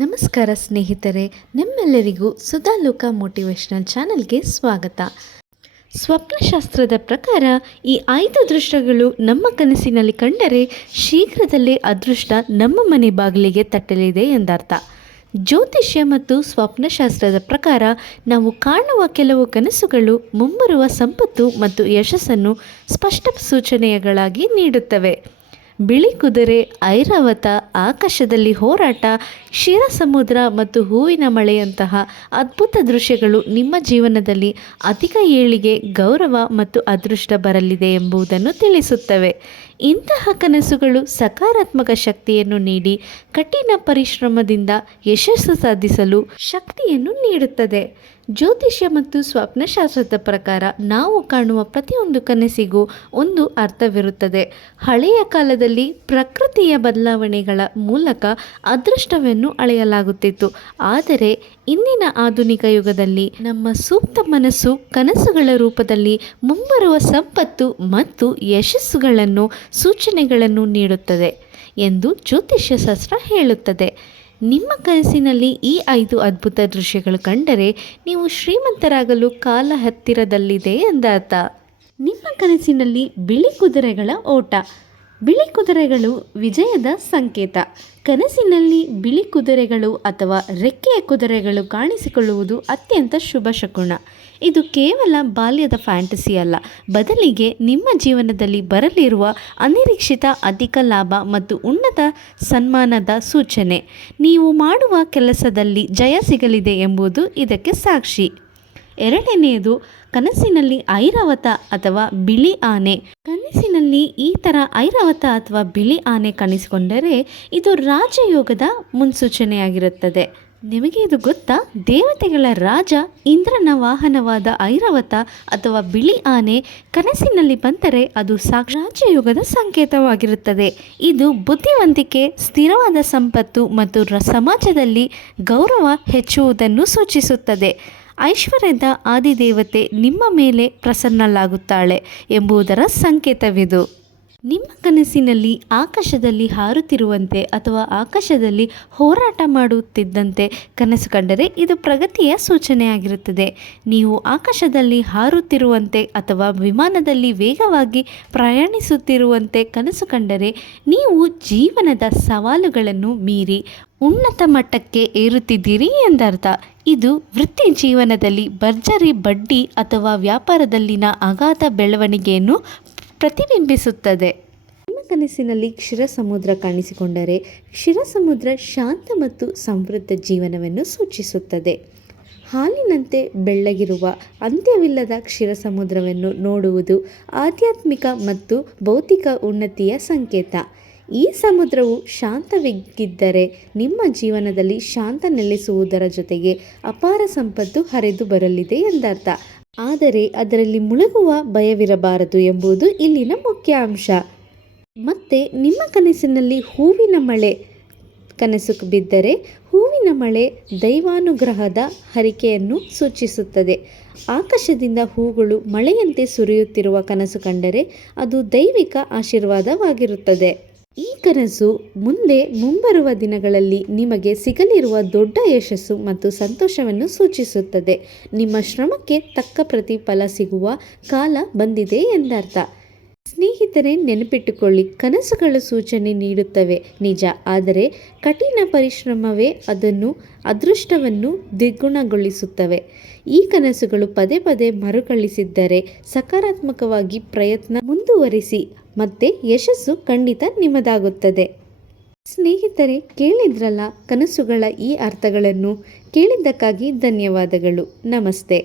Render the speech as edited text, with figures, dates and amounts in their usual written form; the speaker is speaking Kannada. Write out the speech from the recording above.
ನಮಸ್ಕಾರ ಸ್ನೇಹಿತರೆ, ನಿಮ್ಮೆಲ್ಲರಿಗೂ ಸುಧಾಲೋಕ ಮೋಟಿವೇಶ್ನಲ್ ಚಾನಲ್ಗೆ ಸ್ವಾಗತ. ಸ್ವಪ್ನಶಾಸ್ತ್ರದ ಪ್ರಕಾರ ಈ 5 ದೃಶ್ಯಗಳು ನಮ್ಮ ಕನಸಿನಲ್ಲಿ ಕಂಡರೆ ಶೀಘ್ರದಲ್ಲೇ ಅದೃಷ್ಟ ನಮ್ಮ ಮನೆ ಬಾಗಿಲಿಗೆ ತಟ್ಟಲಿದೆ ಎಂದರ್ಥ. ಜ್ಯೋತಿಷ್ಯ ಮತ್ತು ಸ್ವಪ್ನಶಾಸ್ತ್ರದ ಪ್ರಕಾರ ನಾವು ಕಾಣುವ ಕೆಲವು ಕನಸುಗಳು ಮುಂಬರುವ ಸಂಪತ್ತು ಮತ್ತು ಯಶಸ್ಸನ್ನು ಸ್ಪಷ್ಟ ಸೂಚನೆಗಳಾಗಿ ನೀಡುತ್ತವೆ. ಬಿಳಿ ಕುದುರೆ, ಐರಾವತ, ಆಕಾಶದಲ್ಲಿ ಹೋರಾಟ, ಕ್ಷೀರಸಮುದ್ರ ಮತ್ತು ಹೂವಿನ ಮಳೆಯಂತಹ ಅದ್ಭುತ ದೃಶ್ಯಗಳು ನಿಮ್ಮ ಜೀವನದಲ್ಲಿ ಅಧಿಕ ಏಳಿಗೆ, ಗೌರವ ಮತ್ತು ಅದೃಷ್ಟ ಬರಲಿದೆ ಎಂಬುದನ್ನು ತಿಳಿಸುತ್ತವೆ. ಇಂತಹ ಕನಸುಗಳು ಸಕಾರಾತ್ಮಕ ಶಕ್ತಿಯನ್ನು ನೀಡಿ ಕಠಿಣ ಪರಿಶ್ರಮದಿಂದ ಯಶಸ್ಸು ಸಾಧಿಸಲು ಶಕ್ತಿಯನ್ನು ನೀಡುತ್ತದೆ. ಜ್ಯೋತಿಷ್ಯ ಮತ್ತು ಸ್ವಪ್ನಶಾಸ್ತ್ರದ ಪ್ರಕಾರ ನಾವು ಕಾಣುವ ಪ್ರತಿಯೊಂದು ಕನಸಿಗೂ ಒಂದು ಅರ್ಥವಿರುತ್ತದೆ. ಹಳೆಯ ಕಾಲದಲ್ಲಿ ಪ್ರಕೃತಿಯ ಬದಲಾವಣೆಗಳ ಮೂಲಕ ಅದೃಷ್ಟವನ್ನು ಅಳೆಯಲಾಗುತ್ತಿತ್ತು. ಆದರೆ ಇಂದಿನ ಆಧುನಿಕ ಯುಗದಲ್ಲಿ ನಮ್ಮ ಸೂಕ್ತ ಮನಸ್ಸು ಕನಸುಗಳ ರೂಪದಲ್ಲಿ ಮುಂಬರುವ ಸಂಪತ್ತು ಮತ್ತು ಯಶಸ್ಸುಗಳನ್ನು ಸೂಚನೆಗಳನ್ನು ನೀಡುತ್ತದೆ ಎಂದು ಜ್ಯೋತಿಷ್ಯ ಶಾಸ್ತ್ರ ಹೇಳುತ್ತದೆ. ನಿಮ್ಮ ಕನಸಿನಲ್ಲಿ ಈ 5 ಅದ್ಭುತ ದೃಶ್ಯಗಳು ಕಂಡರೆ ನೀವು ಶ್ರೀಮಂತರಾಗಲು ಕಾಲ ಹತ್ತಿರದಲ್ಲಿದೆ ಎಂದರ್ಥ. ನಿಮ್ಮ ಕನಸಿನಲ್ಲಿ ಬಿಳಿ ಕುದುರೆಗಳ ಓಟ. ಬಿಳಿ ಕುದುರೆಗಳು ವಿಜಯದ ಸಂಕೇತ. ಕನಸಿನಲ್ಲಿ ಬಿಳಿ ಕುದುರೆಗಳು ಅಥವಾ ರೆಕ್ಕೆಯ ಕುದುರೆಗಳು ಕಾಣಿಸಿಕೊಳ್ಳುವುದು ಅತ್ಯಂತ ಶುಭ ಶಕುನ. ಇದು ಕೇವಲ ಬಾಲ್ಯದ ಫ್ಯಾಂಟಸಿ ಅಲ್ಲ, ಬದಲಿಗೆ ನಿಮ್ಮ ಜೀವನದಲ್ಲಿ ಬರಲಿರುವ ಅನಿರೀಕ್ಷಿತ ಅಧಿಕ ಲಾಭ ಮತ್ತು ಉನ್ನತ ಸನ್ಮಾನದ ಸೂಚನೆ. ನೀವು ಮಾಡುವ ಕೆಲಸದಲ್ಲಿ ಜಯ ಸಿಗಲಿದೆ ಎಂಬುದು ಇದಕ್ಕೆ ಸಾಕ್ಷಿ. ಎರಡನೆಯದು, ಕನಸಿನಲ್ಲಿ ಐರಾವತ ಅಥವಾ ಬಿಳಿ ಆನೆ. ಕನಸಿನಲ್ಲಿ ಈ ಥರ ಐರಾವತ ಅಥವಾ ಬಿಳಿ ಆನೆ ಕಾಣಿಸಿಕೊಂಡರೆ ಇದು ರಾಜಯೋಗದ ಮುನ್ಸೂಚನೆಯಾಗಿರುತ್ತದೆ. ನಿಮಗೆ ಇದು ಗೊತ್ತಾ? ದೇವತೆಗಳ ರಾಜ ಇಂದ್ರನ ವಾಹನವಾದ ಐರಾವತ ಅಥವಾ ಬಿಳಿ ಆನೆ ಕನಸಿನಲ್ಲಿ ಬಂದರೆ ಅದು ರಾಜಯೋಗದ ಸಂಕೇತವಾಗಿರುತ್ತದೆ. ಇದು ಬುದ್ಧಿವಂತಿಕೆ, ಸ್ಥಿರವಾದ ಸಂಪತ್ತು ಮತ್ತು ಸಮಾಜದಲ್ಲಿ ಗೌರವ ಹೆಚ್ಚುವುದನ್ನು ಸೂಚಿಸುತ್ತದೆ. ಐಶ್ವರ್ಯದ ಆದಿದೇವತೆ ನಿಮ್ಮ ಮೇಲೆ ಪ್ರಸನ್ನಳಾಗುತ್ತಾಳೆ ಎಂಬುದರ ಸಂಕೇತವಿದು. ನಿಮ್ಮ ಕನಸಿನಲ್ಲಿ ಆಕಾಶದಲ್ಲಿ ಹಾರುತ್ತಿರುವಂತೆ ಅಥವಾ ಆಕಾಶದಲ್ಲಿ ಹೋರಾಟ ಮಾಡುತ್ತಿದ್ದಂತೆ ಕನಸು ಕಂಡರೆ ಇದು ಪ್ರಗತಿಯ ಸೂಚನೆಯಾಗಿರುತ್ತದೆ. ನೀವು ಆಕಾಶದಲ್ಲಿ ಹಾರುತ್ತಿರುವಂತೆ ಅಥವಾ ವಿಮಾನದಲ್ಲಿ ವೇಗವಾಗಿ ಪ್ರಯಾಣಿಸುತ್ತಿರುವಂತೆ ಕನಸು ಕಂಡರೆ ನೀವು ಜೀವನದ ಸವಾಲುಗಳನ್ನು ಮೀರಿ ಉನ್ನತ ಮಟ್ಟಕ್ಕೆ ಏರುತ್ತಿದ್ದೀರಿ ಎಂದರ್ಥ. ಇದು ವೃತ್ತಿ ಜೀವನದಲ್ಲಿ ಭರ್ಜರಿ ಬಡ್ಡಿ ಅಥವಾ ವ್ಯಾಪಾರದಲ್ಲಿನ ಅಗಾಧ ಬೆಳವಣಿಗೆಯನ್ನು ಪ್ರತಿಬಿಂಬಿಸುತ್ತದೆ. ನಿಮ್ಮ ಕನಸಿನಲ್ಲಿ ಕ್ಷೀರಸಮುದ್ರ ಕಾಣಿಸಿಕೊಂಡರೆ ಕ್ಷೀರಸಮುದ್ರ ಶಾಂತ ಮತ್ತು ಸಮೃದ್ಧ ಜೀವನವನ್ನು ಸೂಚಿಸುತ್ತದೆ. ಹಾಲಿನಂತೆ ಬೆಳ್ಳಗಿರುವ ಅಂತ್ಯವಿಲ್ಲದ ಕ್ಷೀರಸಮುದ್ರವನ್ನು ನೋಡುವುದು ಆಧ್ಯಾತ್ಮಿಕ ಮತ್ತು ಭೌತಿಕ ಉನ್ನತಿಯ ಸಂಕೇತ. ಈ ಸಮುದ್ರವು ಶಾಂತವಾಗಿದ್ದರೆ ನಿಮ್ಮ ಜೀವನದಲ್ಲಿ ಶಾಂತ ನೆಲೆಸುವುದರ ಜೊತೆಗೆ ಅಪಾರ ಸಂಪತ್ತು ಹರಿದು ಬರಲಿದೆ ಎಂದರ್ಥ. ಆದರೆ ಅದರಲ್ಲಿ ಮುಳುಗುವ ಭಯವಿರಬಾರದು ಎಂಬುದು ಇಲ್ಲಿನ ಮುಖ್ಯ ಅಂಶ. ಮತ್ತು ನಿಮ್ಮ ಕನಸಿನಲ್ಲಿ ಹೂವಿನ ಮಳೆ ಕನಸು ಬಿದ್ದರೆ ಹೂವಿನ ಮಳೆ ದೈವಾನುಗ್ರಹದ ಹರಿಕೆಯನ್ನು ಸೂಚಿಸುತ್ತದೆ. ಆಕಾಶದಿಂದ ಹೂಗಳು ಮಳೆಯಂತೆ ಸುರಿಯುತ್ತಿರುವ ಕನಸು ಕಂಡರೆ ಅದು ದೈವಿಕ ಆಶೀರ್ವಾದವಾಗಿರುತ್ತದೆ. ಈ ಕನಸು ಮುಂಬರುವ ದಿನಗಳಲ್ಲಿ ನಿಮಗೆ ಸಿಗಲಿರುವ ದೊಡ್ಡ ಯಶಸ್ಸು ಮತ್ತು ಸಂತೋಷವನ್ನು ಸೂಚಿಸುತ್ತದೆ. ನಿಮ್ಮ ಶ್ರಮಕ್ಕೆ ತಕ್ಕ ಪ್ರತಿಫಲ ಸಿಗುವ ಕಾಲ ಬಂದಿದೆ ಎಂದರ್ಥ. ಸ್ನೇಹಿತರೆ, ನೆನಪಿಟ್ಟುಕೊಳ್ಳಿ, ಕನಸುಗಳು ಸೂಚನೆ ನೀಡುತ್ತವೆ ನಿಜ, ಆದರೆ ಕಠಿಣ ಪರಿಶ್ರಮವೇ ಅದೃಷ್ಟವನ್ನು ದ್ವಿಗುಣಗೊಳಿಸುತ್ತವೆ. ಈ ಕನಸುಗಳು ಪದೇ ಪದೇ ಮರುಕಳಿಸಿದ್ದರೆ ಸಕಾರಾತ್ಮಕವಾಗಿ ಪ್ರಯತ್ನ ಮುಂದುವರಿಸಿ ಮತ್ತೆ ಯಶಸ್ಸು ಖಂಡಿತ ನಿಮ್ಮದಾಗುತ್ತದೆ. ಸ್ನೇಹಿತರೆ, ಕೇಳಿದ್ರಲ್ಲ ಕನಸುಗಳ ಈ ಅರ್ಥಗಳನ್ನು. ಕೇಳಿದ್ದಕ್ಕಾಗಿ ಧನ್ಯವಾದಗಳು. ನಮಸ್ತೆ.